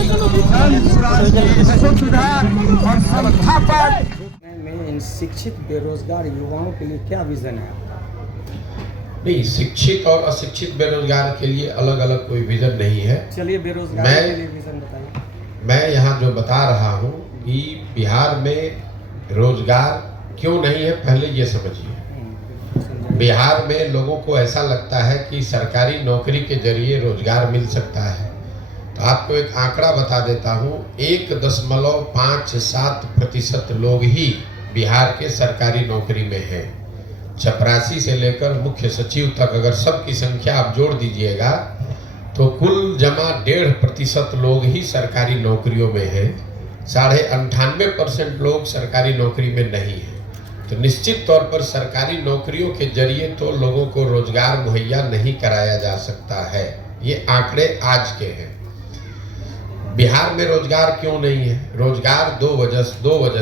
और संस्थापक में इन शिक्षित बेरोजगार युवाओं के लिए क्या विजन है आपका? नहीं, शिक्षित और अशिक्षित बेरोजगार के लिए अलग अलग कोई विजन नहीं है। चलिए बेरोजगार के लिए विजन बताइए। मैं यहाँ जो बता रहा हूँ कि बिहार में रोजगार क्यों नहीं है, पहले ये समझिए। बिहार में लोगों को ऐसा लगता है कि सरकारी नौकरी के जरिए रोजगार मिल सकता है। तो आपको एक आंकड़ा बता देता हूँ, 1.57% लोग ही बिहार के सरकारी नौकरी में हैं। चपरासी से लेकर मुख्य सचिव तक अगर सबकी संख्या आप जोड़ दीजिएगा तो कुल जमा 1.5% लोग ही सरकारी नौकरियों में हैं। 98.5% लोग सरकारी नौकरी में नहीं हैं। तो निश्चित तौर पर सरकारी नौकरियों के जरिए तो लोगों को रोजगार मुहैया नहीं कराया जा सकता है। ये आंकड़े आज के हैं। बिहार में रोजगार क्यों नहीं है? रोजगार दो वजह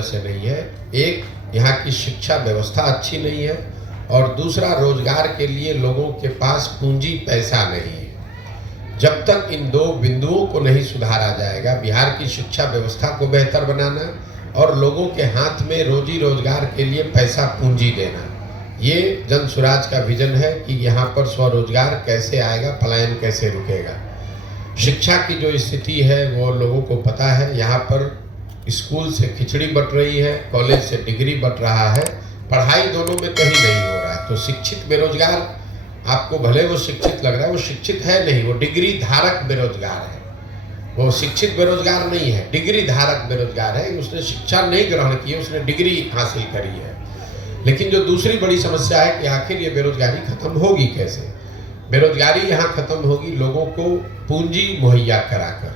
से नहीं है। एक, यहाँ की शिक्षा व्यवस्था अच्छी नहीं है, और दूसरा, रोजगार के लिए लोगों के पास पूंजी पैसा नहीं है। जब तक इन दो बिंदुओं को नहीं सुधारा जाएगा, बिहार की शिक्षा व्यवस्था को बेहतर बनाना और लोगों के हाथ में रोजी रोजगार के लिए पैसा पूंजी देना, ये जन स्वराज का विजन है कि यहाँ पर स्वरोजगार कैसे आएगा, पलायन कैसे रुकेगा। शिक्षा की जो स्थिति है वो लोगों को पता है। यहाँ पर स्कूल से खिचड़ी बट रही है, कॉलेज से डिग्री बट रहा है, पढ़ाई दोनों में कहीं नहीं हो रहा है। तो शिक्षित बेरोजगार, आपको भले वो शिक्षित लग रहा है, वो शिक्षित है नहीं, वो डिग्री धारक बेरोजगार है। वो शिक्षित बेरोजगार नहीं है, डिग्री धारक बेरोजगार है। उसने शिक्षा नहीं ग्रहण की है, उसने डिग्री हासिल करी है। लेकिन जो दूसरी बड़ी समस्या है कि आखिर ये बेरोजगारी खत्म होगी कैसे? बेरोजगारी यहाँ खत्म होगी लोगों को पूंजी मुहैया कराकर।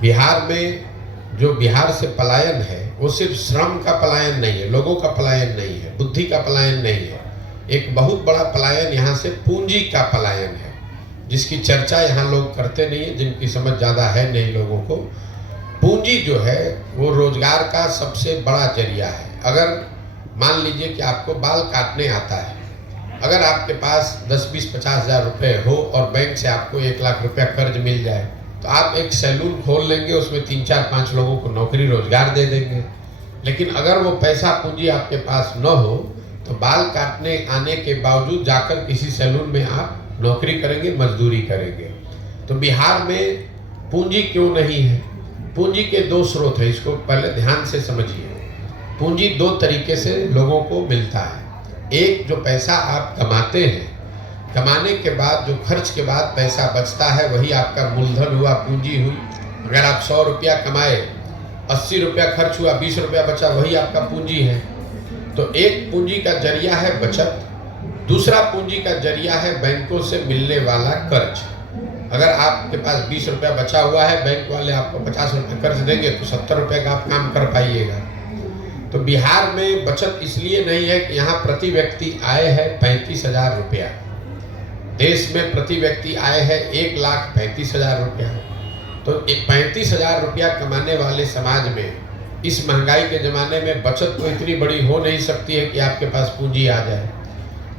बिहार में जो बिहार से पलायन है वो सिर्फ श्रम का पलायन नहीं है, लोगों का पलायन नहीं है, बुद्धि का पलायन नहीं है। एक बहुत बड़ा पलायन यहाँ से पूंजी का पलायन है, जिसकी चर्चा यहाँ लोग करते नहीं है, जिनकी समझ ज़्यादा है नहीं लोगों को। पूंजी जो है वो रोजगार का सबसे बड़ा जरिया है। अगर मान लीजिए कि आपको बाल काटने आता है, अगर आपके पास 10, 20, 50 हज़ार रुपये हो और बैंक से आपको 1 लाख रुपया कर्ज मिल जाए, तो आप एक सैलून खोल लेंगे, उसमें 3, 4, 5 लोगों को नौकरी रोजगार दे देंगे। लेकिन अगर वो पैसा पूंजी आपके पास न हो तो बाल काटने आने के बावजूद जाकर किसी सैलून में आप नौकरी करेंगे, मजदूरी करेंगे। तो बिहार में पूंजी क्यों नहीं है? पूंजी के 2 स्रोत हैं, इसको पहले ध्यान से समझिए। पूंजी 2 तरीके से लोगों को मिलता है। एक, जो पैसा आप कमाते हैं, कमाने के बाद जो खर्च के बाद पैसा बचता है वही आपका मूलधन हुआ, पूंजी हुई। अगर आप 100 रुपया कमाए, 80 रुपया खर्च हुआ, 20 रुपया बचा, वही आपका पूंजी है। तो एक पूंजी का जरिया है बचत, दूसरा पूंजी का जरिया है बैंकों से मिलने वाला कर्ज। अगर आपके पास 20 रुपया बचा हुआ है, बैंक वाले आपको 50 रुपये कर्ज देंगे तो 70 रुपये का आप काम कर पाइएगा। तो बिहार में बचत इसलिए नहीं है कि यहाँ प्रति व्यक्ति आय है 35,000 रुपया। देश में प्रति व्यक्ति आय है 1,35,000 रुपया। तो 35,000 रुपया कमाने वाले समाज में इस महंगाई के ज़माने में बचत तो इतनी बड़ी हो नहीं सकती है कि आपके पास पूंजी आ जाए।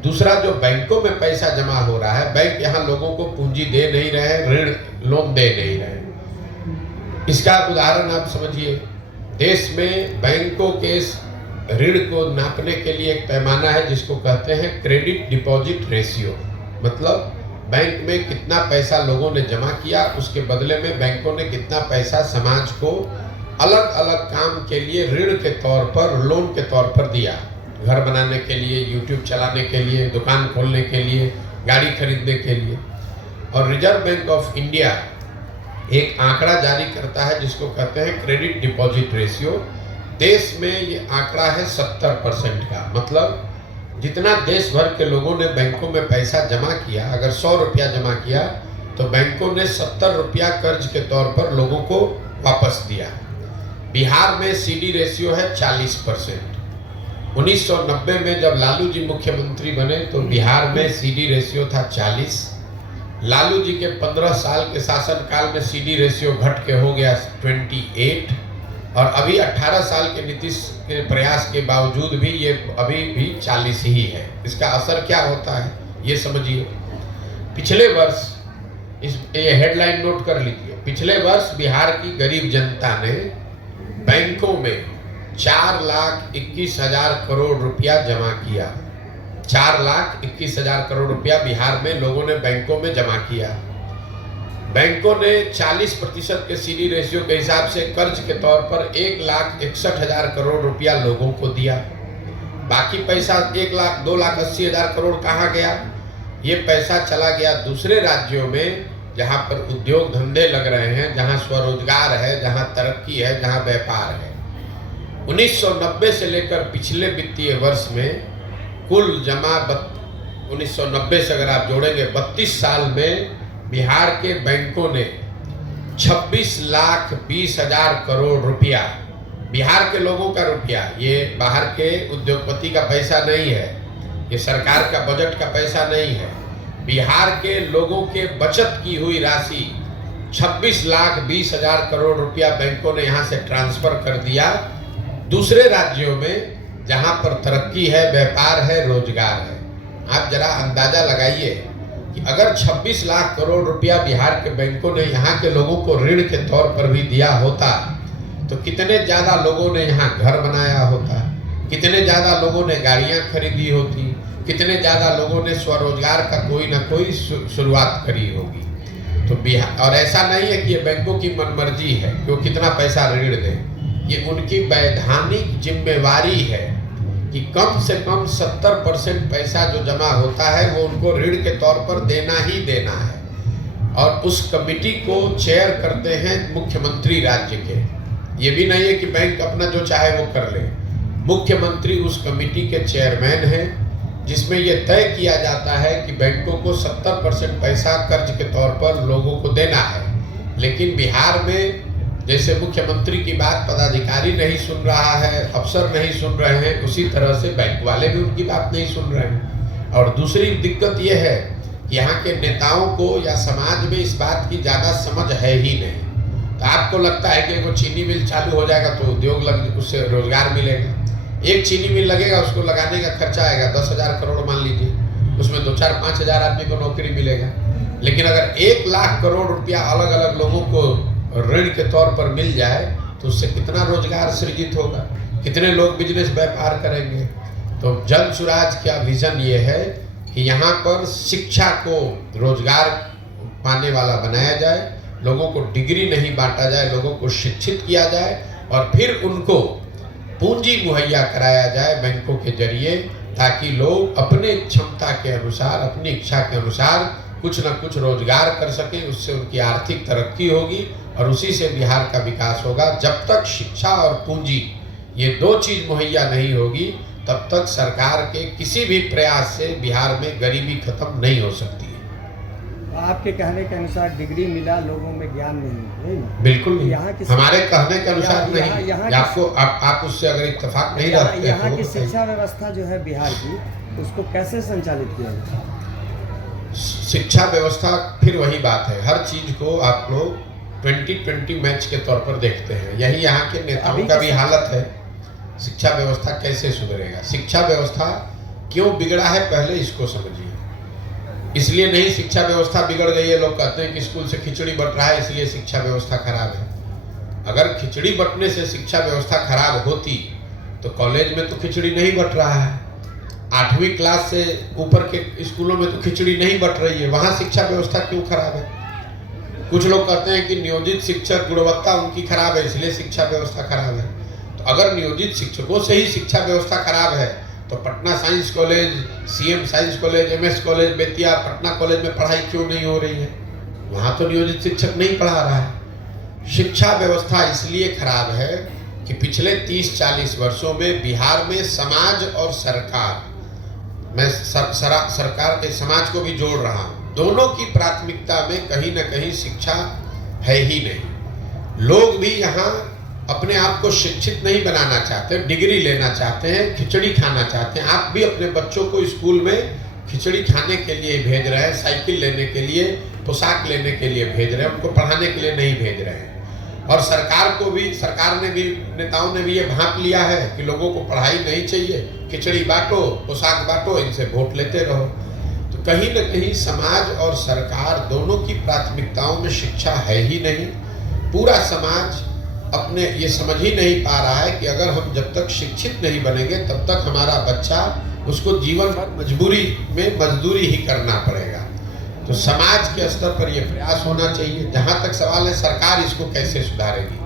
दूसरा, जो बैंकों में पैसा जमा हो रहा है, बैंक यहाँ लोगों को पूंजी दे नहीं रहे, ऋण लोन दे नहीं रहे। इसका उदाहरण आप समझिए। देश में बैंकों के ऋण को नापने के लिए एक पैमाना है जिसको कहते हैं क्रेडिट डिपॉजिट रेशियो। मतलब बैंक में कितना पैसा लोगों ने जमा किया, उसके बदले में बैंकों ने कितना पैसा समाज को अलग अलग काम के लिए ऋण के तौर पर, लोन के तौर पर दिया। घर बनाने के लिए, यूट्यूब चलाने के लिए, दुकान खोलने के लिए, गाड़ी खरीदने के लिए। और रिजर्व बैंक ऑफ इंडिया एक आंकड़ा जारी करता है जिसको कहते हैं क्रेडिट डिपॉजिट रेशियो। देश में ये आंकड़ा है 70% का। मतलब जितना देश भर के लोगों ने बैंकों में पैसा जमा किया, अगर 100 रुपया जमा किया तो बैंकों ने 70 रुपया कर्ज के तौर पर लोगों को वापस दिया। बिहार में सीडी रेशियो है 40%। 1990 में जब लालू जी मुख्यमंत्री बने तो बिहार में सीडी रेशियो था 40। लालू जी के 15 साल के शासनकाल में सीडी रेशियो घट के हो गया 28। और अभी 18 साल के नीतीश के प्रयास के बावजूद भी ये अभी भी 40 ही है। इसका असर क्या होता है ये समझिए। पिछले वर्ष ये हेडलाइन नोट कर लीजिए। पिछले वर्ष बिहार की गरीब जनता ने बैंकों में 4,21,000 करोड़ रुपया जमा किया। 4,21,000 करोड़ रुपया बिहार में लोगों ने बैंकों में जमा किया। बैंकों ने 40% के सीडी रेशियो के हिसाब से कर्ज के तौर पर 1,61,000 करोड़ रुपया लोगों को दिया। बाकी पैसा 1,02,80,000 करोड़ कहाँ गया? ये पैसा चला गया दूसरे राज्यों में, जहाँ पर उद्योग धंधे लग रहे हैं, जहाँ स्वरोजगार है, जहाँ तरक्की है, जहाँ व्यापार है। 1990 से लेकर पिछले वित्तीय वर्ष में कुल जमा 1990 से अगर आप जोड़ेंगे 32 साल में बिहार के बैंकों ने 26,20,000 करोड़ रुपया, बिहार के लोगों का रुपया, ये बाहर के उद्योगपति का पैसा नहीं है, ये सरकार का बजट का पैसा नहीं है, बिहार के लोगों के बचत की हुई राशि 26,20,000 करोड़ रुपया बैंकों ने यहाँ से ट्रांसफर कर दिया दूसरे राज्यों में, जहाँ पर तरक्की है, व्यापार है, रोजगार है। आप जरा अंदाजा लगाइए कि अगर 26 लाख करोड़ रुपया बिहार के बैंकों ने यहाँ के लोगों को ऋण के तौर पर भी दिया होता तो कितने ज़्यादा लोगों ने यहाँ घर बनाया होता, कितने ज़्यादा लोगों ने गाड़ियाँ खरीदी होती, कितने ज़्यादा लोगों ने स्वरोजगार का कोई ना कोई शुरुआत करी होगी। तो बिहार, और ऐसा नहीं है कि ये बैंकों की मनमर्जी है कि वो कितना पैसा ऋण दें, ये उनकी वैधानिक जिम्मेवारी है कि कम से कम 70% पैसा जो जमा होता है वो उनको ऋण के तौर पर देना ही देना है। और उस कमिटी को चेयर करते हैं मुख्यमंत्री राज्य के। ये भी नहीं है कि बैंक अपना जो चाहे वो कर ले, मुख्यमंत्री उस कमिटी के चेयरमैन हैं, जिसमें यह तय किया जाता है कि बैंकों को 70% पैसा कर्ज के तौर पर लोगों को देना है। लेकिन बिहार में जैसे मुख्यमंत्री की बात पदाधिकारी नहीं सुन रहा है, अफसर नहीं सुन रहे हैं, उसी तरह से बैंक वाले भी उनकी बात नहीं सुन रहे हैं। और दूसरी दिक्कत यह है कि यहाँ के नेताओं को या समाज में इस बात की ज़्यादा समझ है ही नहीं। तो आपको लगता है कि वो चीनी मिल चालू हो जाएगा तो उद्योग लग, उससे रोजगार मिलेगा। एक चीनी मिल लगेगा, उसको लगाने का खर्चा आएगा 10,000 करोड़ मान लीजिए, उसमें 2-4-5,000 आदमी को नौकरी मिलेगा। लेकिन अगर 1 लाख करोड़ रुपया अलग अलग लोगों को ऋण के तौर पर मिल जाए तो उससे कितना रोजगार सृजित होगा, कितने लोग बिजनेस व्यापार करेंगे। तो जन सुराज का विजन ये है कि यहाँ पर शिक्षा को रोजगार पाने वाला बनाया जाए, लोगों को डिग्री नहीं बांटा जाए, लोगों को शिक्षित किया जाए और फिर उनको पूंजी मुहैया कराया जाए बैंकों के जरिए, ताकि लोग अपने क्षमता के अनुसार, अपनी इच्छा के अनुसार कुछ न कुछ रोजगार कर सकें। उससे उनकी आर्थिक तरक्की होगी और उसी से बिहार का विकास होगा। जब तक शिक्षा और पूंजी ये दो चीज मुहैया नहीं होगी तब तक सरकार के किसी भी प्रयास से बिहार में गरीबी खत्म नहीं हो सकती है। आपके कहने के अनुसार डिग्री मिला, लोगों में ज्ञान नहीं है? बिल्कुल नहीं, यहाँ की हमारे कहने के अनुसार नहीं। यहाँ आपको आप उससे अगर इत्तेफाक नहीं रखते हैं यहाँ की शिक्षा व्यवस्था जो है बिहार की, उसको कैसे संचालित किया जाए? शिक्षा व्यवस्था फिर वही बात है, हर चीज को आप लोग 2020 मैच के तौर पर देखते हैं। यही यहाँ के नेताओं का भी हालत है। शिक्षा व्यवस्था कैसे सुधरेगा, शिक्षा व्यवस्था क्यों बिगड़ा है पहले इसको समझिए। इसलिए नहीं शिक्षा व्यवस्था बिगड़ गई है, लोग कहते हैं कि स्कूल से खिचड़ी बट रहा है इसलिए शिक्षा व्यवस्था खराब है। अगर खिचड़ी बटने से शिक्षा व्यवस्था खराब होती तो कॉलेज में तो खिचड़ी नहीं बट रहा है, 8वीं क्लास से ऊपर के स्कूलों में तो खिचड़ी नहीं बट रही है, वहाँ शिक्षा व्यवस्था क्यों खराब है? कुछ लोग कहते हैं कि नियोजित शिक्षक गुणवत्ता उनकी खराब है इसलिए शिक्षा व्यवस्था खराब है। तो अगर नियोजित शिक्षकों से ही शिक्षा व्यवस्था खराब है तो Patna science college, CM science college, MS college Bettiah, Patna college में पढ़ाई क्यों नहीं हो रही है? वहाँ तो नियोजित शिक्षक नहीं पढ़ा रहा है। शिक्षा व्यवस्था इसलिए खराब है कि पिछले 30-40 वर्षों में बिहार में समाज और सरकार, मैं सरकार के समाज को भी जोड़ रहा हूँ, दोनों की प्राथमिकता में कहीं ना कहीं शिक्षा है ही नहीं। लोग भी यहाँ अपने आप को शिक्षित नहीं बनाना चाहते, डिग्री लेना चाहते हैं, खिचड़ी खाना चाहते हैं। आप भी अपने बच्चों को स्कूल में खिचड़ी खाने के लिए भेज रहे हैं, साइकिल लेने के लिए, पोशाक लेने के लिए भेज रहे हैं, उनको पढ़ाने के लिए नहीं भेज रहे हैं। और सरकार ने भी, नेताओं ने भी ये भांप लिया है कि लोगों को पढ़ाई नहीं चाहिए, खिचड़ी बांटो, पोशाक बांटो, इनसे वोट लेते रहो। तो कहीं न कहीं समाज और सरकार दोनों की प्राथमिकताओं में शिक्षा है ही नहीं। पूरा समाज अपने ये समझ ही नहीं पा रहा है कि अगर हम जब तक शिक्षित नहीं बनेंगे तब तक हमारा बच्चा, उसको जीवन भर मजबूरी में मजदूरी ही करना पड़ेगा। तो समाज के स्तर पर यह प्रयास होना चाहिए। जहाँ तक सवाल है सरकार इसको कैसे सुधारेगी,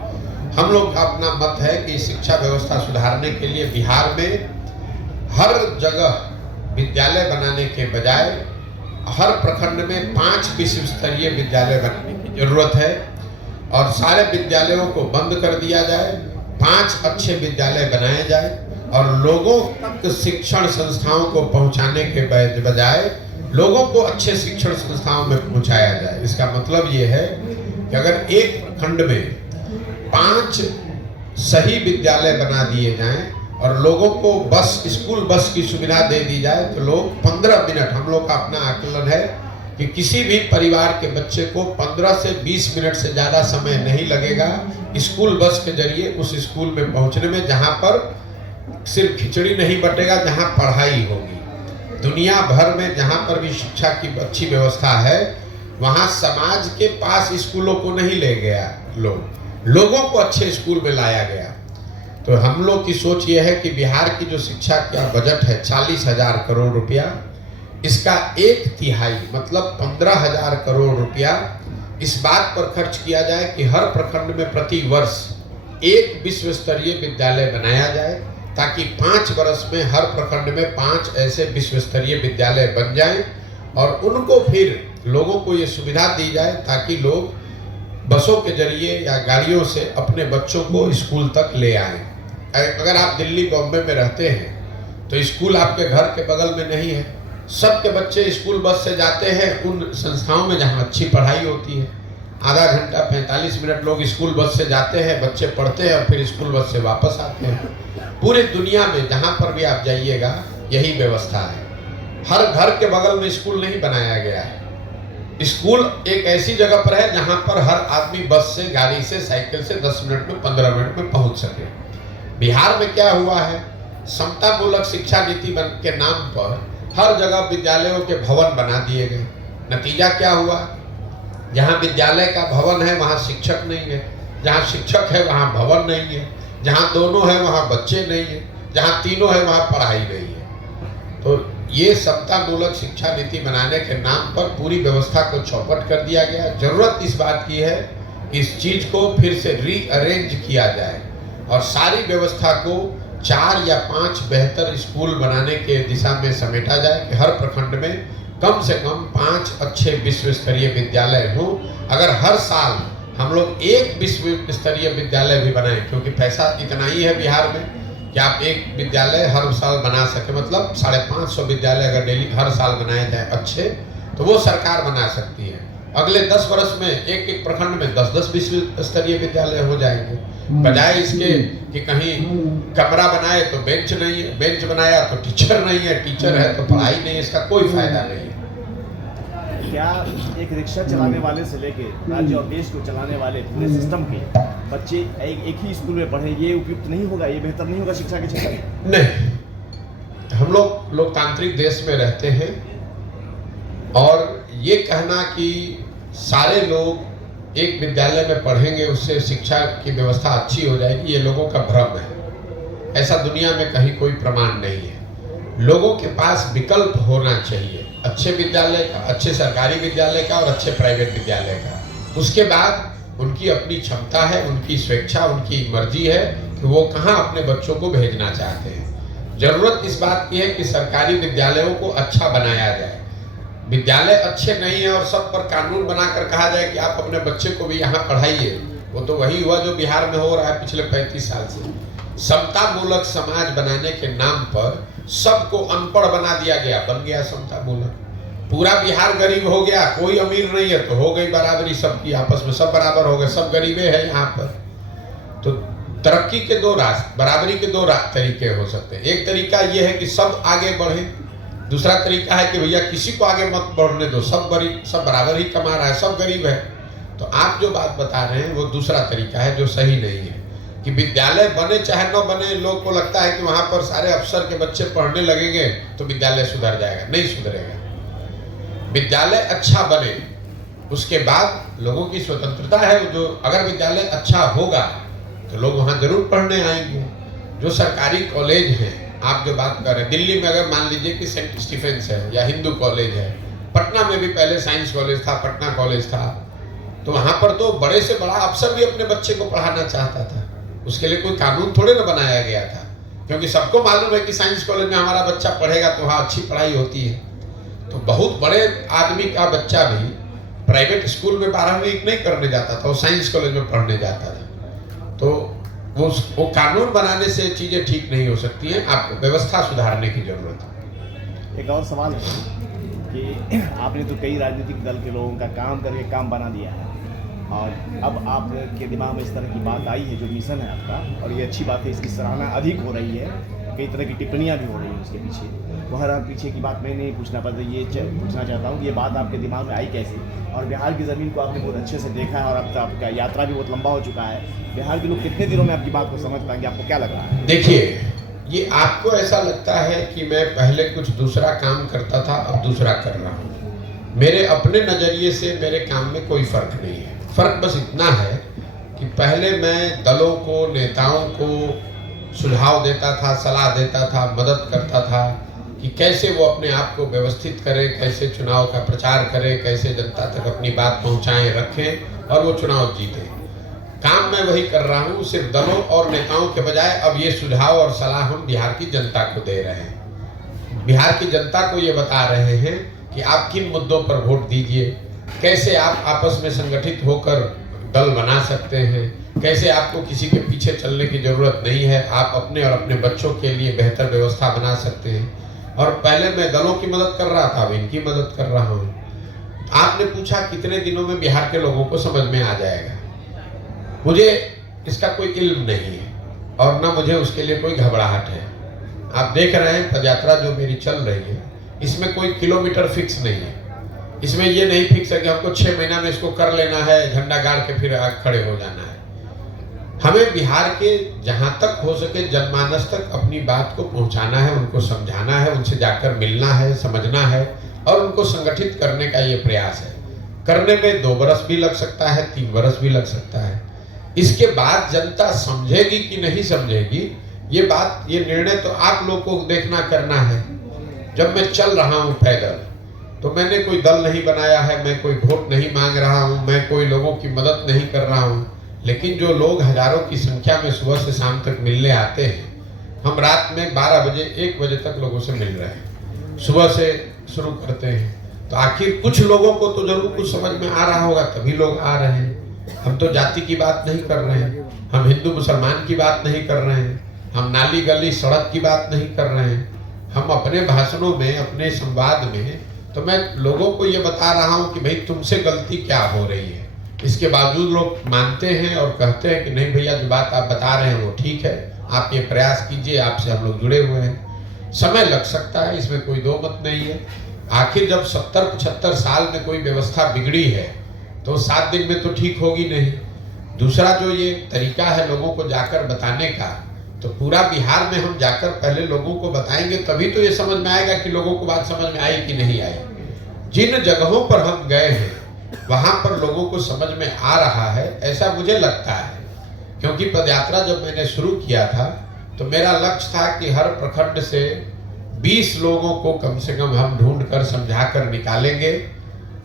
हम लोग का अपना मत है कि शिक्षा व्यवस्था सुधारने के लिए बिहार में हर जगह विद्यालय बनाने के बजाय हर प्रखंड में 5 विश्व स्तरीय विद्यालय बनाने की जरूरत है और सारे विद्यालयों को बंद कर दिया जाए, 5 अच्छे विद्यालय बनाए जाए और लोगों तक शिक्षण संस्थाओं को पहुंचाने के बजाय लोगों को अच्छे शिक्षण संस्थाओं में पहुंचाया जाए। इसका मतलब ये है कि अगर एक प्रखंड में 5 सही विद्यालय बना दिए जाएं और लोगों को स्कूल बस की सुविधा दे दी जाए तो लोग 15 मिनट, हम लोग का अपना आकलन है कि किसी भी परिवार के बच्चे को 15 से 20 मिनट से ज़्यादा समय नहीं लगेगा स्कूल बस के जरिए उस स्कूल में पहुंचने में, जहां पर सिर्फ खिचड़ी नहीं बटेगा, जहां पढ़ाई होगी। दुनिया भर में जहां पर भी शिक्षा की अच्छी व्यवस्था है वहां समाज के पास स्कूलों को नहीं ले गया, लोगों को अच्छे स्कूल में लाया गया। तो हम लोग की सोच ये है कि बिहार की जो शिक्षा का बजट है 40,000 करोड़ रुपया, इसका 1/3 मतलब 15,000 करोड़ रुपया इस बात पर खर्च किया जाए कि हर प्रखंड में प्रति वर्ष 1 विश्व स्तरीय विद्यालय बनाया जाए, ताकि 5 वर्ष में हर प्रखंड में 5 ऐसे विश्व स्तरीय विद्यालय बन जाएं और उनको फिर लोगों को ये सुविधा दी जाए ताकि लोग बसों के जरिए या गाड़ियों से अपने बच्चों को स्कूल तक ले आएं। अगर आप दिल्ली बॉम्बे में रहते हैं तो स्कूल आपके घर के बगल में नहीं है, सबके बच्चे स्कूल बस से जाते हैं उन संस्थाओं में जहां अच्छी पढ़ाई होती है। आधा घंटा 45 मिनट लोग स्कूल बस से जाते हैं, बच्चे पढ़ते हैं और फिर स्कूल बस से वापस आते हैं। पूरी दुनिया में जहां पर भी आप जाइएगा यही व्यवस्था है। हर घर के बगल में स्कूल नहीं बनाया गया है। स्कूल एक ऐसी जगह पर है जहां पर हर आदमी बस से, गाड़ी से, साइकिल से 10 मिनट में, 15 मिनट में पहुंच सके। बिहार में क्या हुआ है, समता मूलक शिक्षा नीति के नाम पर हर जगह विद्यालयों के भवन बना दिए गए। नतीजा क्या हुआ, जहां विद्यालय का भवन है वहां शिक्षक नहीं है, जहां शिक्षक है वहां भवन नहीं है, जहां दोनों है वहां बच्चे नहीं है, जहां तीनों है वहां पढ़ाई नहीं है। तो ये समता मूलक शिक्षा नीति बनाने के नाम पर पूरी व्यवस्था को चौपट कर दिया गया। जरूरत इस बात की है इस चीज को फिर से रीअरेंज किया जाए और सारी व्यवस्था को 4 या 5 बेहतर स्कूल बनाने के दिशा में समेटा जाए कि हर प्रखंड में कम से कम 5 अच्छे विश्व स्तरीय विद्यालय हों। अगर हर साल हम लोग 1 विश्व स्तरीय विद्यालय भी बनाएं, क्योंकि पैसा इतना ही है बिहार में कि आप एक विद्यालय हर साल बना सके, मतलब 550 विद्यालय अगर डेली हर साल बनाए जाए अच्छे, तो वो सरकार बना सकती है। अगले 10 वर्ष में एक प्रखंड में 10-10 विश्व स्तरीय विद्यालय हो जाएंगे, बजाय इसके कि कहीं कमरा बनाए तो बेंच नहीं है, बेंच बनाया तो टीचर नहीं है, टीचर है तो पढ़ाई नहीं है, इसका कोई फायदा नहीं है। क्या एक रिक्शा चलाने वाले से लेके राज्य और देश को चलाने वाले पूरे सिस्टम के बच्चे एक ही स्कूल में पढ़े, ये उपयुक्त नहीं होगा, ये बेहतर नहीं होगा शिक्षा के क्षेत्र में? नहीं, हम लोग लोकतांत्रिक देश में रहते हैं और ये कहना कि सारे लोग एक विद्यालय में पढ़ेंगे उससे शिक्षा की व्यवस्था अच्छी हो जाएगी, ये लोगों का भ्रम है। ऐसा दुनिया में कहीं कोई प्रमाण नहीं है। लोगों के पास विकल्प होना चाहिए, अच्छे विद्यालय का, अच्छे सरकारी विद्यालय का और अच्छे प्राइवेट विद्यालय का। उसके बाद उनकी अपनी क्षमता है, उनकी स्वेच्छा, उनकी मर्जी है कि वो कहाँ अपने बच्चों को भेजना चाहते हैं। जरूरत इस बात की है कि सरकारी विद्यालयों को अच्छा बनाया जाए। विद्यालय अच्छे नहीं है और सब पर कानून बनाकर कहा जाए कि आप अपने बच्चे को भी यहाँ पढ़ाइए, वो तो वही हुआ जो बिहार में हो रहा है पिछले 35 साल से। समता मूलक समाज बनाने के नाम पर सबको अनपढ़ बना दिया गया, बन गया समता मूलक। पूरा बिहार गरीब हो गया, कोई अमीर नहीं है तो हो गई बराबरी सबकी, आपस में सब बराबर हो गए, सब गरीबे हैं यहाँ पर। तो तरक्की के 2 रास्ते, बराबरी के 2 तरीके हो सकते हैं। एक तरीका यह है कि सब आगे बढ़े, दूसरा तरीका है कि भैया किसी को आगे मत बढ़ने दो, सब बराबर ही कमा रहा है, सब गरीब है। तो आप जो बात बता रहे हैं वो दूसरा तरीका है जो सही नहीं है कि विद्यालय बने चाहे न बने, लोग को लगता है कि वहां पर सारे अफसर के बच्चे पढ़ने लगेंगे तो विद्यालय सुधर जाएगा। नहीं सुधरेगा। विद्यालय अच्छा बने, उसके बाद लोगों की स्वतंत्रता है। जो अगर विद्यालय अच्छा होगा तो लोग वहाँ जरूर पढ़ने आएंगे। जो सरकारी कॉलेज हैं, आप जो बात कर रहे हैं, दिल्ली में अगर मान लीजिए कि सेंट स्टीफेंस है या हिंदू कॉलेज है, पटना में भी पहले साइंस कॉलेज था, पटना कॉलेज था, तो वहाँ पर तो बड़े से बड़ा अफसर भी अपने बच्चे को पढ़ाना चाहता था। उसके लिए कोई कानून थोड़े ना बनाया गया था, क्योंकि सबको मालूम है कि साइंस कॉलेज में हमारा बच्चा पढ़ेगा तो वहाँ अच्छी पढ़ाई होती है। तो बहुत बड़े आदमी का बच्चा भी प्राइवेट स्कूल में 12वीं नहीं करने जाता था, वो साइंस कॉलेज में पढ़ने जाता था। तो वो कानून बनाने से चीजें ठीक नहीं हो सकती हैं, आपको व्यवस्था सुधारने की जरूरत है। एक और सवाल है कि आपने तो कई राजनीतिक दल के लोगों का काम करके काम बना दिया है, और अब आपके दिमाग में इस तरह की बात आई है, जो मिशन है आपका, और ये अच्छी बात है, इसकी सराहना अधिक हो रही है, कई तरह की टिप्पणियां भी हो रही हैं उसके पीछे। वह पीछे की बात मैं नहीं पूछना पड़ता, ये पूछना चाहता हूँ कि ये बात आपके दिमाग में आई कैसे, और बिहार की ज़मीन को आपने बहुत अच्छे से देखा है, और अब तो आपका यात्रा भी बहुत लंबा हो चुका है। बिहार के लोग कितने दिनों में आपकी बात को समझ पाएंगे, आपको क्या लग रहा है? देखिए, ये आपको ऐसा लगता है कि मैं पहले कुछ दूसरा काम करता था, अब दूसरा कर रहा हूँ। मेरे अपने नज़रिए से मेरे काम में कोई फर्क नहीं है। फर्क बस इतना है कि पहले मैं दलों को, नेताओं को सुझाव देता था, सलाह देता था, मदद करता था कि कैसे वो अपने आप को व्यवस्थित करें, कैसे चुनाव का प्रचार करें, कैसे जनता तक अपनी बात पहुंचाएं, रखें और वो चुनाव जीतें। काम मैं वही कर रहा हूँ, सिर्फ दलों और नेताओं के बजाय अब ये सुझाव और सलाह हम बिहार की जनता को दे रहे हैं। बिहार की जनता को ये बता रहे हैं कि आप किन मुद्दों पर वोट दीजिए, कैसे आप आपस में संगठित होकर दल बना सकते हैं, कैसे आपको किसी के पीछे चलने की जरूरत नहीं है, आप अपने और अपने बच्चों के लिए बेहतर व्यवस्था बना सकते हैं। और पहले मैं दलों की मदद कर रहा था, अब इनकी मदद कर रहा हूँ। आपने पूछा कितने दिनों में बिहार के लोगों को समझ में आ जाएगा। मुझे इसका कोई इल्म नहीं है और ना मुझे उसके लिए कोई घबराहट है। आप देख रहे हैं पदयात्रा जो मेरी चल रही है, इसमें कोई किलोमीटर फिक्स नहीं है। इसमें ये नहीं फिक्स है कि हमको 6 महीना में इसको कर लेना है, झंडा गाड़ के फिर खड़े हो जाना है। हमें बिहार के जहां तक हो सके जनमानस तक अपनी बात को पहुंचाना है, उनको समझाना है, उनसे जाकर मिलना है, समझना है और उनको संगठित करने का ये प्रयास है। करने में 2 बरस भी लग सकता है, 3 बरस भी लग सकता है। इसके बाद जनता समझेगी कि नहीं समझेगी, ये निर्णय तो आप लोग को देखना करना है। जब मैं चल रहा हूँ पैदल तो मैंने कोई दल नहीं बनाया है, मैं कोई वोट नहीं मांग रहा हूँ, मैं कोई लोगों की मदद नहीं कर रहा हूँ। लेकिन जो लोग हजारों की संख्या में सुबह से शाम तक मिलने आते हैं, हम रात में 12 बजे 1 बजे तक लोगों से मिल रहे हैं, सुबह से शुरू करते हैं। तो आखिर कुछ लोगों को तो जरूर कुछ समझ में आ रहा होगा, तभी लोग आ रहे हैं। हम तो जाति की बात नहीं कर रहे हैं, हम हिंदू मुसलमान की बात नहीं कर रहे हैं, हम नाली गली सड़क की बात नहीं कर रहे हैं। हम अपने भाषणों में, अपने संवाद में तो मैं लोगों को ये बता रहा हूँ कि भाई तुमसे गलती क्या हो रही है। इसके बावजूद लोग मानते हैं और कहते हैं कि नहीं भैया जो बात आप बता रहे हैं वो ठीक है, आप ये प्रयास कीजिए, आपसे हम लोग जुड़े हुए हैं। समय लग सकता है, इसमें कोई 2 मत नहीं है। आखिर जब 70-75 साल में कोई व्यवस्था बिगड़ी है तो 7 दिन में तो ठीक होगी नहीं। दूसरा जो ये तरीका है लोगों को जाकर बताने का, तो पूरा बिहार में हम जाकर पहले लोगों को बताएंगे, तभी तो ये समझ में आएगा कि लोगों को बात समझ में आई कि नहीं आई। जिन जगहों पर हम गए हैं वहां पर लोगों को समझ में आ रहा है, ऐसा मुझे लगता है। क्योंकि पदयात्रा जब मैंने शुरू किया था तो मेरा लक्ष्य था कि हर प्रखंड से 20 लोगों को कम से कम हम ढूंढ कर समझा कर निकालेंगे,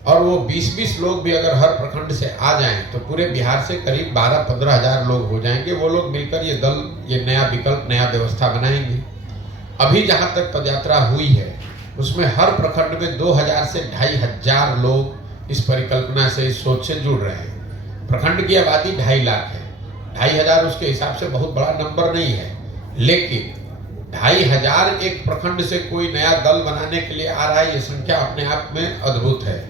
और वो 20-20 लोग भी अगर हर प्रखंड से आ जाएं तो पूरे बिहार से करीब 12-15 हजार लोग हो जाएंगे। वो लोग मिलकर ये दल, ये नया विकल्प, नया व्यवस्था बनाएंगे। अभी जहां तक पदयात्रा हुई है उसमें हर प्रखंड में 2000 से 2500 लोग इस परिकल्पना से, इस सोच से जुड़ रहे हैं। प्रखंड की आबादी 2.5 लाख है, 2500 उसके हिसाब से बहुत बड़ा नंबर नहीं है, लेकिन 2500 एक प्रखंड से कोई नया दल बनाने के लिए आ रहा है, ये संख्या अपने आप में अद्भुत है।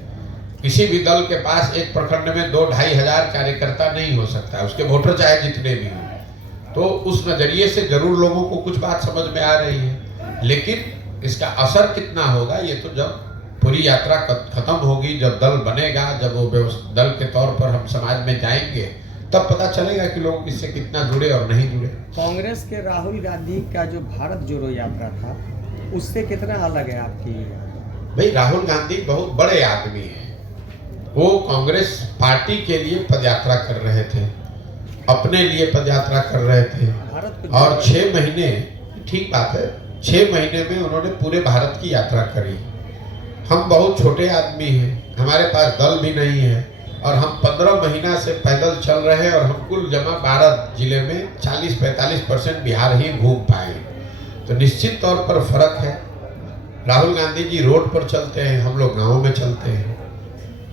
किसी भी दल के पास एक प्रखंड में 2-2500 कार्यकर्ता नहीं हो सकता, उसके वोटर चाहे जितने भी हों। तो उस नजरिए से जरूर लोगों को कुछ बात समझ में आ रही है, लेकिन इसका असर कितना होगा ये तो जब पूरी यात्रा खत्म होगी, जब दल बनेगा, जब वो दल के तौर पर हम समाज में जाएंगे, तब पता चलेगा कि लोग इससे कितना जुड़े और नहीं जुड़े। कांग्रेस के राहुल गांधी का जो भारत जोड़ो यात्रा था उससे कितना अलग है आपकी भाई राहुल गांधी बहुत बड़े आदमी हैं। वो कांग्रेस पार्टी के लिए पदयात्रा कर रहे थे, अपने लिए पदयात्रा कर रहे थे, और 6 महीने, ठीक बात है, 6 महीने में उन्होंने पूरे भारत की यात्रा करी। हम बहुत छोटे आदमी हैं, हमारे पास दल भी नहीं है, और हम 15 महीना से पैदल चल रहे हैं, और हम कुल जमा 12 जिले में 40-45% बिहार ही घूम पाए। तो निश्चित तौर पर फर्क है। राहुल गांधी जी रोड पर चलते हैं, हम लोग गाँव में चलते हैं।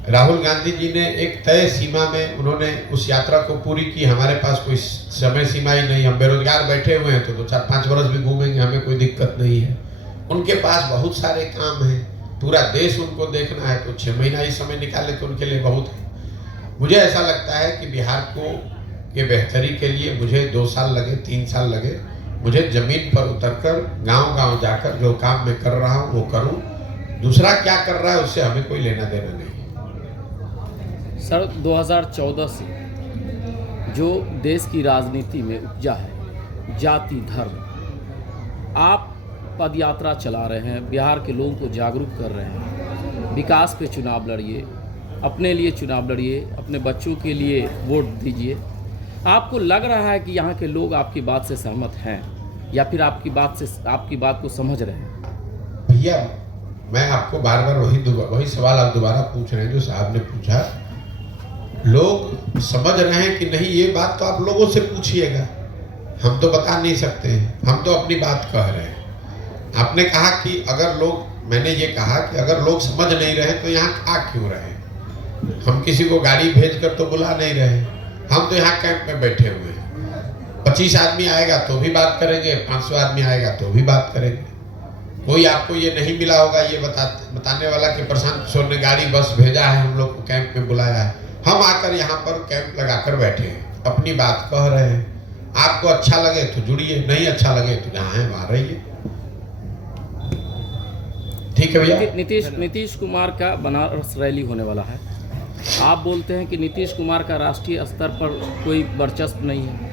राहुल गांधी जी ने एक तय सीमा में उन्होंने उस यात्रा को पूरी की। हमारे पास कोई समय सीमा ही नहीं, हम बेरोजगार बैठे हुए हैं, तो 4-5 वर्ष भी घूमेंगे, हमें कोई दिक्कत नहीं है। उनके पास बहुत सारे काम हैं, पूरा देश उनको देखना है, तो 6 महीना ही समय निकाले तो उनके लिए बहुत है। मुझे ऐसा लगता है कि बिहार को के बेहतरी के लिए मुझे 2 साल लगे, 3 साल लगे, मुझे जमीन पर उतरकर गांव-गांव जाकर जो काम मैं कर रहा हूं वो करूं। दूसरा क्या कर रहा है उससे हमें कोई लेना देना नहीं। सर, 2014 से जो देश की राजनीति में उपजा है जाति धर्म, आप पद यात्रा चला रहे हैं, बिहार के लोगों को जागरूक कर रहे हैं, विकास पे चुनाव लड़िए, अपने लिए चुनाव लड़िए, अपने बच्चों के लिए वोट दीजिए। आपको लग रहा है कि यहाँ के लोग आपकी बात से सहमत हैं या फिर आपकी बात को समझ रहे हैं? भैया, मैं आपको बार बार वही सवाल आप दोबारा पूछ रहे हैं जो साहब ने पूछा। लोग समझ रहे हैं कि नहीं, ये बात तो आप लोगों से पूछिएगा, हम तो बता नहीं सकते हैं, हम तो अपनी बात कह रहे हैं। आपने कहा कि अगर लोग, मैंने ये कहा कि अगर लोग समझ नहीं रहे तो यहाँ आ क्यों रहे? हम किसी को गाड़ी भेजकर तो बुला नहीं रहे, हम तो यहाँ कैंप में बैठे हुए हैं। 25 आदमी आएगा तो भी बात करेंगे, 500 आदमी आएगा तो भी बात करेंगे। कोई आपको ये नहीं मिला होगा ये बताने वाला कि प्रशांत किशोर ने गाड़ी बस भेजा है, हम लोग को कैंप में बुलाया है। हम आकर यहाँ पर कैंप लगाकर बैठे हैं, अपनी बात कह रहे हैं। आपको अच्छा लगे तो जुड़िए, नहीं अच्छा लगे तो जहाँ है वहाँ रहिए। ठीक है भैया। नीतीश कुमार का बनारस रैली होने वाला है, आप बोलते हैं कि नीतीश कुमार का राष्ट्रीय स्तर पर कोई वर्चस्व नहीं है।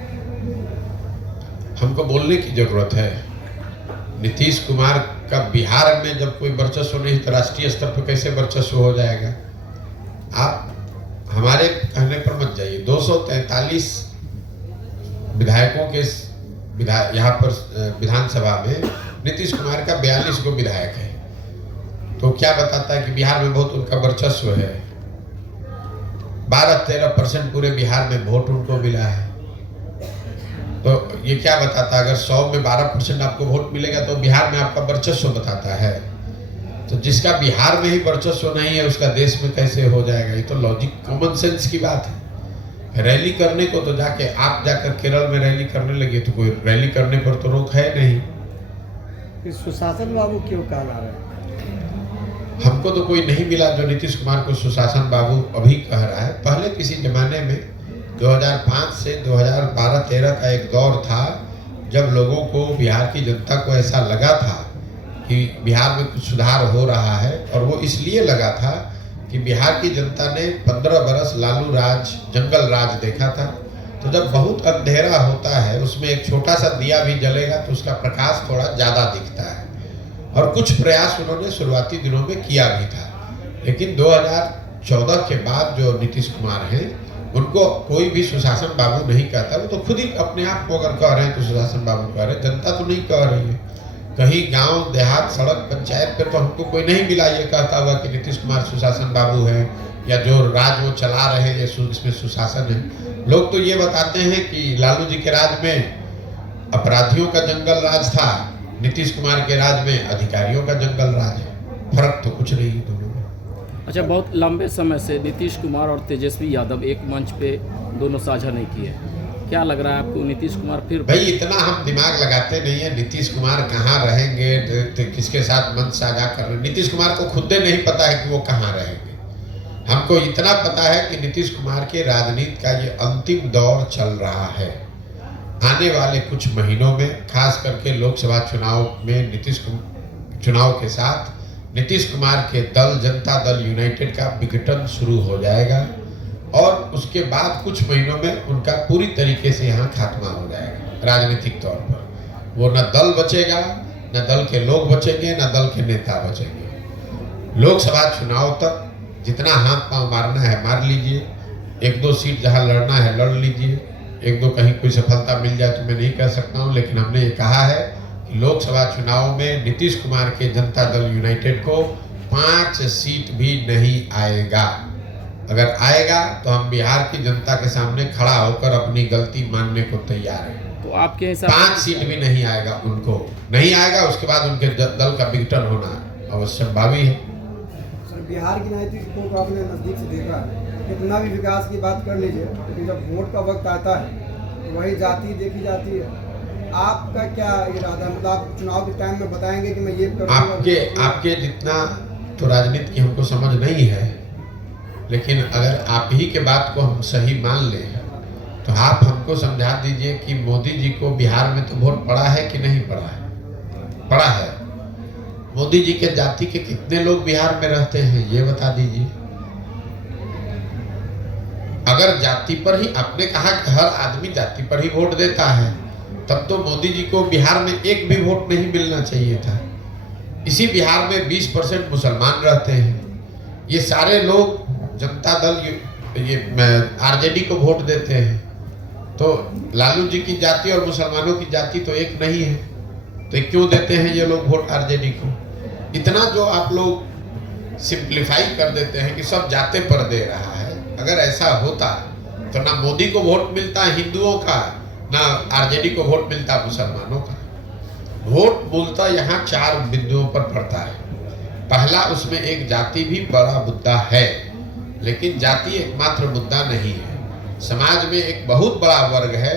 हमको बोलने की जरूरत है। नीतीश कुमार का बिहार में जब कोई वर्चस्व नहीं तो राष्ट्रीय स्तर पर कैसे वर्चस्व हो जाएगा? आप हमारे कहने पर मत जाइए। 243 विधायकों के यहाँ पर विधानसभा में नीतीश कुमार का 42 गो विधायक है, तो क्या बताता है कि बिहार में बहुत उनका वर्चस्व है। 12-13% पूरे बिहार में वोट उनको मिला है, तो ये क्या बताता है? अगर 100 में 12% आपको वोट मिलेगा तो बिहार में आपका वर्चस्व बताता है। तो जिसका बिहार में ही वर्चस्व नहीं है उसका देश में कैसे हो जाएगा? ये तो लॉजिक, कॉमन सेंस की बात है। रैली करने को तो आप जाकर केरल में रैली करने लगे तो कोई रैली करने पर तो रोक है नहीं। कि सुशासन बाबू क्यों कहला रहे हैं? हमको तो कोई नहीं मिला जो नीतीश कुमार को सुशासन बाबू अभी कह रहा है। पहले किसी जमाने में 2005 से 2012-13 का एक दौर था जब लोगों को, बिहार की जनता को ऐसा लगा था कि बिहार में कुछ सुधार हो रहा है, और वो इसलिए लगा था कि बिहार की जनता ने 15 बरस लालू राज, जंगल राज देखा था। तो जब बहुत अंधेरा होता है उसमें एक छोटा सा दिया भी जलेगा तो उसका प्रकाश थोड़ा ज़्यादा दिखता है, और कुछ प्रयास उन्होंने शुरुआती दिनों में किया भी था। लेकिन 2014 के बाद जो नीतीश कुमार हैं उनको कोई भी सुशासन बाबू नहीं कहता। वो तो खुद ही अपने आप को अगर कह रहे हैं तो सुशासन बाबू कह रहे हैं, जनता तो नहीं कह रही है। कहीं गांव देहात, सड़क, पंचायत पे तो हमको कोई नहीं मिला ये कहता हुआ कि नीतीश कुमार सुशासन बाबू है, या जो राज वो चला रहे हैं इसमें सुशासन है। लोग तो ये बताते हैं कि लालू जी के राज में अपराधियों का जंगल राज था, नीतीश कुमार के राज में अधिकारियों का जंगल राज है। फर्क तो कुछ नहीं दोनों में। अच्छा, बहुत लंबे समय से नीतीश कुमार और तेजस्वी यादव एक मंच पे दोनों साझा नहीं किए, क्या लग रहा है आपको? नीतीश कुमार फिर? भाई इतना हम दिमाग लगाते नहीं है नीतीश कुमार कहाँ रहेंगे, तो किसके साथ मंच साझा कर रहे हैं। नीतीश कुमार को खुद नहीं पता है कि वो कहाँ रहेंगे। हमको इतना पता है कि नीतीश कुमार के राजनीति का ये अंतिम दौर चल रहा है। आने वाले कुछ महीनों में, खास करके लोकसभा चुनाव में चुनाव के साथ नीतीश कुमार के दल, जनता दल यूनाइटेड का विघटन शुरू हो जाएगा, और उसके बाद कुछ महीनों में उनका पूरी तरीके से यहाँ खात्मा हो जाएगा राजनीतिक तौर पर। वो न दल बचेगा, न दल के लोग बचेंगे, न दल के नेता बचेंगे। लोकसभा चुनाव तक जितना हाथ पांव मारना है मार लीजिए, 1-2 सीट जहां लड़ना है लड़ लीजिए, 1-2 कहीं कोई सफलता मिल जाए तो मैं नहीं कह सकता हूं, लेकिन हमने ये कहा है कि लोकसभा चुनाव में नीतीश कुमार के जनता दल यूनाइटेड को 5 सीट भी नहीं आएगा। अगर आएगा तो हम बिहार की जनता के सामने खड़ा होकर अपनी गलती मानने को तैयार हैं। तो आपके हिसाब 5 सीट भी नहीं आएगा, उनको नहीं आएगा, उसके बाद उनके दल का विघटन होना अवश्य भावी है। सर, बिहार की राजनीति को आपने नज़दीक से देखा है, कितना भी विकास की बात कर लीजिए, लेकिन जब वोट का वक्त आता है तो वही जाति देखी जाती है। आपका क्या इरादा, मतलब आप चुनाव के टाइम में बताएंगे कि मैं ये करूँगा? आपके जितना तो राजनीति की हमको समझ नहीं है, लेकिन अगर आप ही के बात को हम सही मान लें तो आप हमको समझा दीजिए कि मोदी जी को बिहार में तो वोट पड़ा है कि नहीं पड़ा है? पड़ा है। मोदी जी के जाति के कितने लोग बिहार में रहते हैं ये बता दीजिए। अगर जाति पर ही, आपने कहा कि हर आदमी जाति पर ही वोट देता है, तब तो मोदी जी को बिहार में एक भी वोट नहीं मिलना चाहिए था। इसी बिहार में 20% मुसलमान रहते हैं। ये सारे लोग जनता दल ये आरजेडी को वोट देते हैं, तो लालू जी की जाति और मुसलमानों की जाति तो एक नहीं है, तो क्यों देते हैं ये लोग वोट आरजेडी को? इतना जो आप लोग सिंप्लीफाई कर देते हैं कि सब जाते पर दे रहा है। अगर ऐसा होता तो ना मोदी को वोट मिलता हिंदुओं का, ना आरजेडी को वोट मिलता मुसलमानों का। वोट मूलतः यहाँ 4 बिंदुओं पर पड़ता है। पहला, उसमें एक जाति भी बड़ा मुद्दा है, लेकिन जाति एकमात्र मुद्दा नहीं है। समाज में एक बहुत बड़ा वर्ग है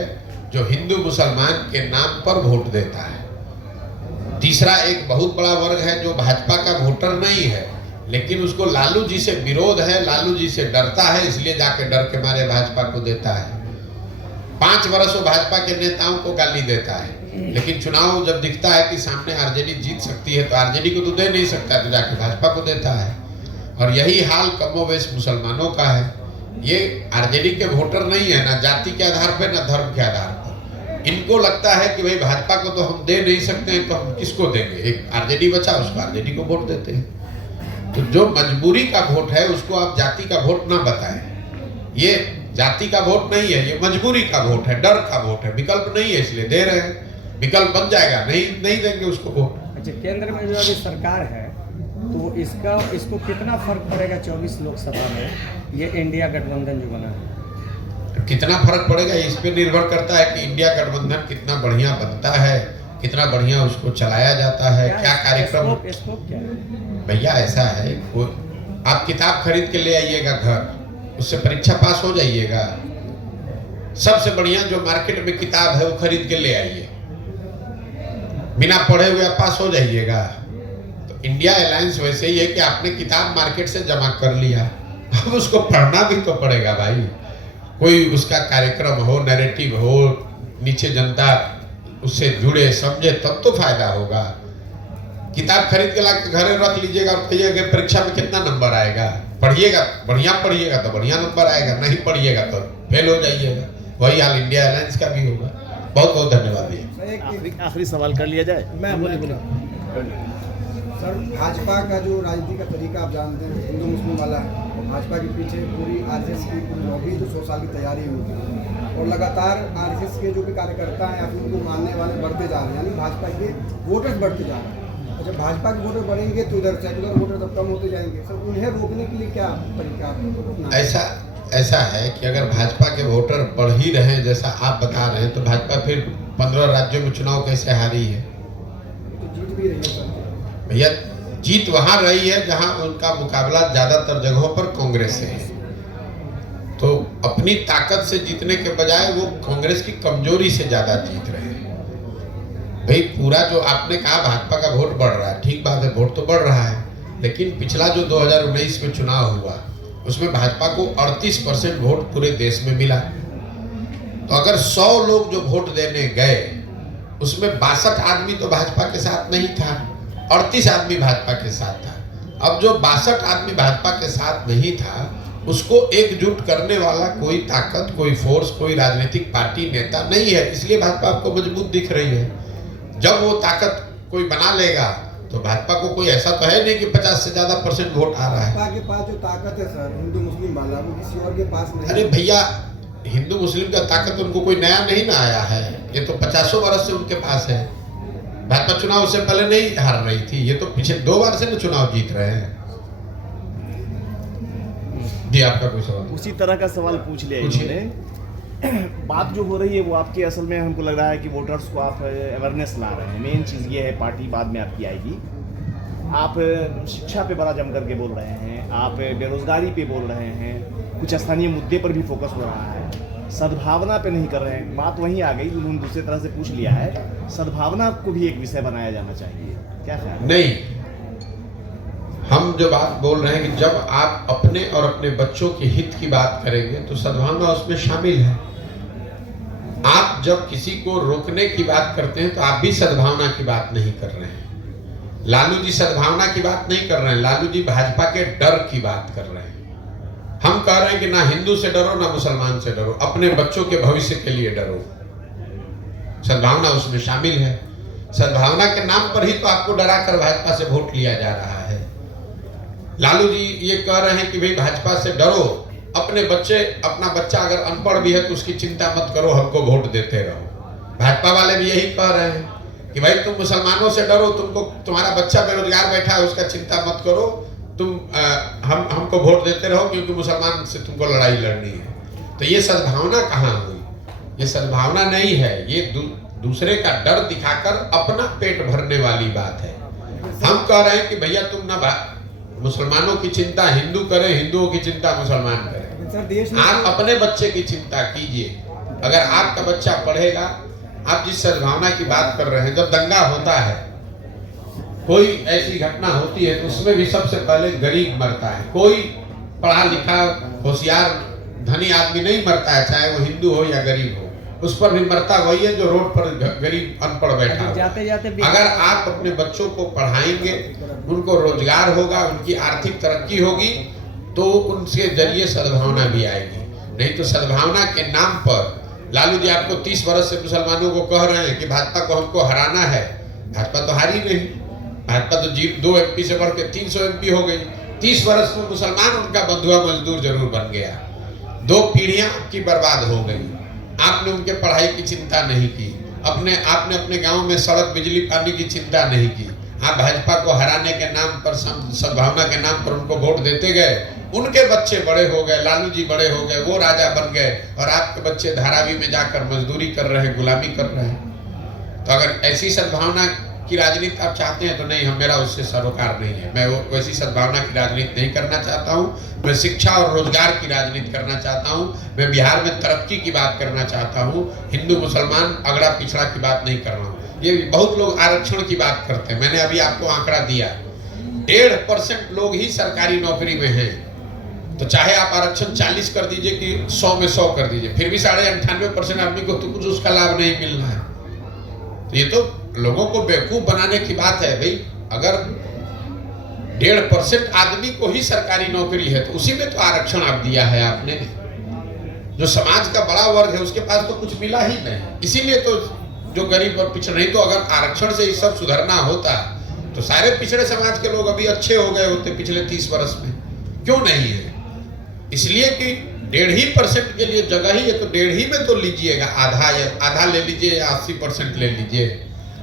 जो हिंदू मुसलमान के नाम पर वोट देता है। तीसरा, एक बहुत बड़ा वर्ग है जो भाजपा का वोटर नहीं है, लेकिन उसको लालू जी से विरोध है, लालू जी से डरता है, इसलिए जाके डर के मारे भाजपा को देता है। 5 वर्ष वो भाजपा के नेताओं को गाली देता है, लेकिन चुनाव जब दिखता है कि सामने आरजेडी जीत सकती है तो आरजेडी को तो दे नहीं सकता, तो जाके भाजपा को देता है। और यही हाल कमोबेश मुसलमानों का है। ये आरजेडी के वोटर नहीं है, ना जाति के आधार पर ना धर्म के आधार पर। इनको लगता है कि भाई भाजपा को तो हम दे नहीं सकते हैं, तो हम किसको देंगे? एक आरजेडी बचा, उसको आरजेडी को वोट देते हैं। तो जो मजबूरी का वोट है उसको आप जाति का वोट ना बताएं। ये जाति का वोट नहीं है, ये मजबूरी का वोट है, डर का वोट है, विकल्प नहीं है इसलिए दे रहे हैं। विकल्प बन जाएगा, नहीं देंगे उसको वोट। अच्छा, केंद्र में जो अभी सरकार है तो इसको कितना फर्क पड़ेगा 24 लोकसभा में ये इंडिया गठबंधन जो बना है? कितना फर्क पड़ेगा इस पे निर्भर करता है कि इंडिया गठबंधन कितना बढ़िया बनता है, कितना बढ़िया उसको चलाया जाता है, क्या कार्यक्रम। स्कोप क्या है भैया? ऐसा है, आप किताब खरीद के ले आइएगा घर, उससे परीक्षा पास हो जाइएगा। सबसे बढ़िया जो मार्केट में किताब है वो खरीद के ले आइए, बिना पढ़े हुए आप पास हो जाइएगा। तो इंडिया अलायंस वैसे ही है कि आपने किताब मार्केट से जमा कर लिया, अब उसको पढ़ना भी तो पड़ेगा भाई। कोई उसका कार्यक्रम हो, नैरेटिव हो, नीचे जनता उससे जुड़े समझे, तब तो फायदा होगा। किताब खरीद के ला के घर रख लीजिएगा और कहिएगा परीक्षा में कितना नंबर आएगा। पढ़िएगा, बढ़िया पढ़िएगा तो बढ़िया नंबर आएगा, नहीं पढ़िएगा तो फेल हो जाइएगा। वही हाल इंडिया अलायंस का भी होगा। बहुत बहुत धन्यवाद भैया। आखिरी सवाल कर लिया जाए। मैं बोले सर, भाजपा का जो राजनीति का तरीका आप जानते हैं, हिंदू मुस्लिम वाला है, और भाजपा के पीछे पूरी आरएसएस की पूरी लॉबी तो 100 साल की तैयारी होगी, और लगातार आरएसएस के जो भी कार्यकर्ता हैं या फिर उनको मानने वाले बढ़ते जा रहे हैं, यानी भाजपा के वोटर्स बढ़ते जा रहे हैं। और जब भाजपा के वोटर बढ़ेंगे तो इधर सेकुलर वोटर तब कम होते जाएंगे। सर, उन्हें रोकने के लिए क्या तरीका? ऐसा है कि अगर भाजपा के वोटर बढ़ ही रहे हैं जैसा आप बता रहे हैं, तो भाजपा फिर 15 राज्यों में चुनाव कैसे हारी है? तो जीत भी रही है सर भैया। जीत वहां रही है जहां उनका मुकाबला ज्यादातर जगहों पर कांग्रेस से है। तो अपनी ताकत से जीतने के बजाय वो कांग्रेस की कमजोरी से ज्यादा जीत रहे हैं। भाई, पूरा जो आपने कहा भाजपा का वोट बढ़ रहा है, ठीक बात है, वोट तो बढ़ रहा है, लेकिन पिछला जो 2019 में चुनाव हुआ उसमें भाजपा को 38% वोट पूरे देश में मिला। तो अगर 100 लोग जो वोट देने गए उसमें 62 आदमी तो भाजपा के साथ नहीं था, 38 आदमी भाजपा के साथ था। अब जो 62 आदमी भाजपा के साथ नहीं था उसको एकजुट करने वाला कोई ताकत, कोई फोर्स, कोई राजनीतिक पार्टी, नेता नहीं है, इसलिए भाजपा आपको मजबूत दिख रही है। जब वो ताकत कोई बना लेगा तो भाजपा को कोई ऐसा तो है नहीं कि 50 से ज्यादा % वोट आ रहा है। भाजपा के पास जो ताकत है सर हिंदू मुस्लिम वाला, वो किसी और के पास नहीं। अरे भैया, हिंदू मुस्लिम का ताकत उनको कोई नया नहीं ना आया है, ये तो 50 वर्ष से उनके पास है। भाजपा चुनाव से पहले नहीं हार रही थी, ये तो पिछले 2 बार से ना चुनाव जीत रहे हैं। जी आपका कोई सवाल? उसी तरह का सवाल पूछ लिया इन्होंने। बात जो हो रही है वो आपके असल में हमको लग रहा है कि वोटर्स को आप अवेयरनेस ला रहे हैं। मेन चीज़ ये है, पार्टी बाद में आपकी आएगी। आप शिक्षा पे बड़ा जम करके बोल रहे हैं, आप बेरोजगारी पे बोल रहे हैं, कुछ स्थानीय मुद्दे पर भी फोकस हो रहा है, सद्भावना पे नहीं कर रहे हैं। बात वहीं आ गई, उन्होंने दूसरे तरह से पूछ लिया है, सद्भावना को भी एक विषय बनाया जाना चाहिए। क्या ख्याल? नहीं, हम जो बात बोल रहे हैं कि जब आप अपने और अपने बच्चों के हित की बात करेंगे तो सद्भावना उसमें शामिल है। आप जब किसी को रोकने की बात करते हैं तो आप भी सद्भावना की बात नहीं कर रहे हैं। लालू जी सद्भावना की बात नहीं कर रहे हैं, लालू जी भाजपा के डर की बात कर रहे हैं। हम कह रहे हैं कि ना हिंदू से डरो ना मुसलमान से डरो, अपने बच्चों के भविष्य के लिए डरो। सद्भावना उसमें शामिल है। सद्भावना के नाम पर ही तो आपको डरा कर भाजपा से वोट लिया जा रहा है। लालू जी ये कह रहे हैं कि भाई भाजपा से डरो, अपने बच्चे, अपना बच्चा अगर अनपढ़ भी है तो उसकी चिंता मत करो, हमको वोट देते रहो। भाजपा वाले भी यही कह रहे हैं कि भाई तुम मुसलमानों से डरो, तुमको तुम्हारा बच्चा बेरोजगार बैठा है उसका चिंता मत करो, तुम हमको वोट देते रहो क्योंकि मुसलमान से तुमको लड़ाई लड़नी है। तो ये सद्भावना कहाँ हुई? ये सद्भावना नहीं है, ये दूसरे का डर दिखाकर अपना पेट भरने वाली बात है। हम कह रहे हैं कि भैया तुम ना मुसलमानों की चिंता हिंदू करें, हिंदुओं की चिंता मुसलमान करें। आप अपने बच्चे की चिंता कीजिए। अगर आपका बच्चा पढ़ेगा, आप जिस सद्भावना की बात कर रहे हैं, जब दंगा होता है, कोई ऐसी घटना होती है तो उसमें भी सबसे पहले गरीब मरता है। कोई पढ़ा लिखा होशियार धनी आदमी नहीं मरता है, चाहे वो हिंदू हो या गरीब हो, उस पर भी मरता वही है जो रोड पर गरीब अनपढ़ बैठा हो। जाते जाते अगर आप अपने बच्चों को पढ़ाएंगे, उनको रोजगार होगा, उनकी आर्थिक तरक्की होगी, तो उनके जरिए सद्भावना भी आएगी। नहीं तो सद्भावना के नाम पर लालू जी आपको 30 वर्ष से मुसलमानों को कह रहे हैं कि भाजपा को हमको हराना है। भाजपा तो हारी नहीं, भाजपा तो 2 MP से बढ़ के 300 MP हो गई। 30 वर्ष में मुसलमान उनका बंधुआ मजदूर जरूर बन गया। 2 पीढ़ियां आपकी बर्बाद हो गई। आपने उनके पढ़ाई की चिंता नहीं की, आपने अपने गांव में सड़क बिजली पानी की चिंता नहीं की। आप भाजपा को हराने के नाम पर, सद्भावना के नाम पर उनको वोट देते गए। उनके बच्चे बड़े हो गए, लालू जी बड़े हो गए, वो राजा बन गए, और आपके बच्चे धारावी में जाकर मजदूरी कर रहे हैं, गुलामी कर रहे हैं। तो अगर ऐसी सद्भावना की राजनीति आप चाहते हैं तो नहीं, मेरा उससे सरोकार नहीं है। मैं वैसी सद्भावना की राजनीति नहीं करना चाहता हूँ। मैं शिक्षा और रोजगार की राजनीति करना चाहता हूँ। मैं बिहार में तरक्की की बात करना चाहता हूँ। हिंदू मुसलमान अगड़ा पिछड़ा की बात नहीं कर रहा हूँ। ये बहुत लोग आरक्षण की बात करते हैं। मैंने अभी आपको आंकड़ा दिया, 1.5% लोग ही सरकारी नौकरी में हैं। तो चाहे आप आरक्षण 40 कर दीजिए कि 100 में 100 कर दीजिए, फिर भी 98.5% आदमी को तो कुछ उसका लाभ नहीं मिलना है। तो ये तो लोगों को बेवकूफ बनाने की बात है। भाई अगर 1.5% आदमी को ही सरकारी नौकरी है तो उसी में तो आरक्षण आप दिया है आपने। जो समाज का बड़ा वर्ग है उसके पास तो कुछ मिला ही नहीं, इसीलिए तो जो गरीब और पिछड़े। नहीं तो अगर आरक्षण से ये सब सुधरना होता तो सारे पिछड़े समाज के लोग अभी अच्छे हो गए होते पिछले 30 वर्ष में। क्यों नहीं है? इसलिए कि 1.5% के लिए जगह ही है, तो 1.5 में तो लीजिएगा, आधा ले लीजिए या 80% ले लीजिए।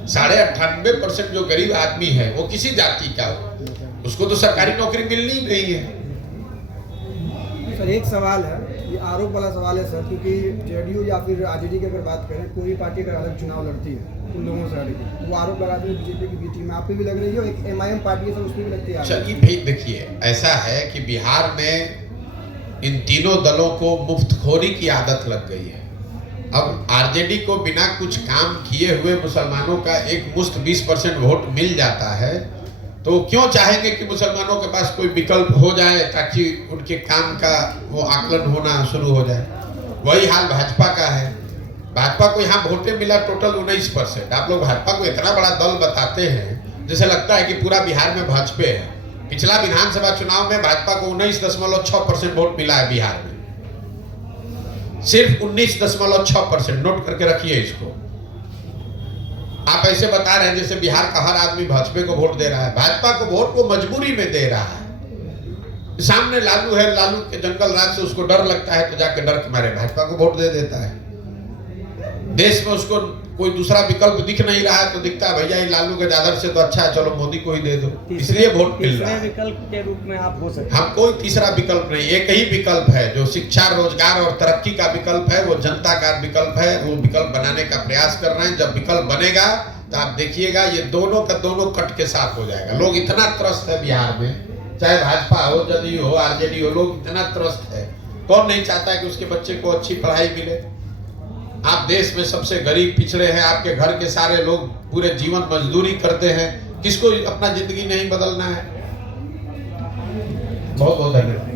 98.5% जो गरीब आदमी है वो किसी जाति का हो, उसको तो सरकारी नौकरी मिलनी ही नहीं है। सर एक सवाल है, ये आरोप वाला सवाल है सर, क्योंकि जेडीयू या फिर आरजेडी की अगर बात करें, कोई पार्टी अगर अलग चुनाव लड़ती है उन लोगों से हटके, वो आरोप लगाते हैं बीजेपी की बी टीम। आप पे भी लग रही है, एक MIM पार्टी है सर, उस पर भी लगती है। चलिए भाई देखिए, ऐसा है कि बिहार में इन तीनों दलों को मुफ्तखोरी की आदत लग गई है। अब आरजेडी को बिना कुछ काम किए हुए मुसलमानों का एक मुश्त 20% वोट मिल जाता है, तो क्यों चाहेंगे कि मुसलमानों के पास कोई विकल्प हो जाए ताकि उनके काम का वो आकलन होना शुरू हो जाए। वही हाल भाजपा का है। भाजपा को यहाँ वोटें मिला टोटल 19%। आप लोग भाजपा को इतना बड़ा दल बताते हैं जैसे लगता है कि पूरा बिहार में भाजपा है। पिछला विधानसभा चुनाव में भाजपा को 19.6% वोट मिला है बिहार में, सिर्फ 19.6%। नोट करके रखिए इसको। आप ऐसे बता रहे हैं जैसे बिहार का हर आदमी भाजपा को वोट दे रहा है। भाजपा को वोट वो मजबूरी में दे रहा है। सामने लालू है, लालू के जंगल राज से उसको डर लगता है तो जाके डर के मारे भाजपा को वोट दे देता है। देश में उसको कोई दूसरा विकल्प दिख नहीं रहा है तो दिखता है भैया ये लालू के दादर से तो अच्छा है, चलो मोदी को ही दे दो, इसलिए वोट मिल रहा है। विकल्प के रूप में आप हो सकते हम कोई तीसरा विकल्प नहीं, एक ही विकल्प है जो शिक्षा, रोजगार और तरक्की का विकल्प है, वो जनता का विकल्प है। वो विकल्प बनाने का प्रयास कर रहे हैं। जब विकल्प बनेगा तो आप देखिएगा ये दोनों का दोनों कट के साथ हो जाएगा। लोग इतना त्रस्त है बिहार में, चाहे भाजपा हो, जदयू हो, आरजेडी हो, लोग इतना त्रस्त है। कौन नहीं चाहता है कि उसके बच्चे को अच्छी पढ़ाई मिले। आप देश में सबसे गरीब पिछड़े हैं, आपके घर के सारे लोग पूरे जीवन मजदूरी करते हैं, किसको अपना जिंदगी नहीं बदलना है। बहुत बहुत धन्यवाद।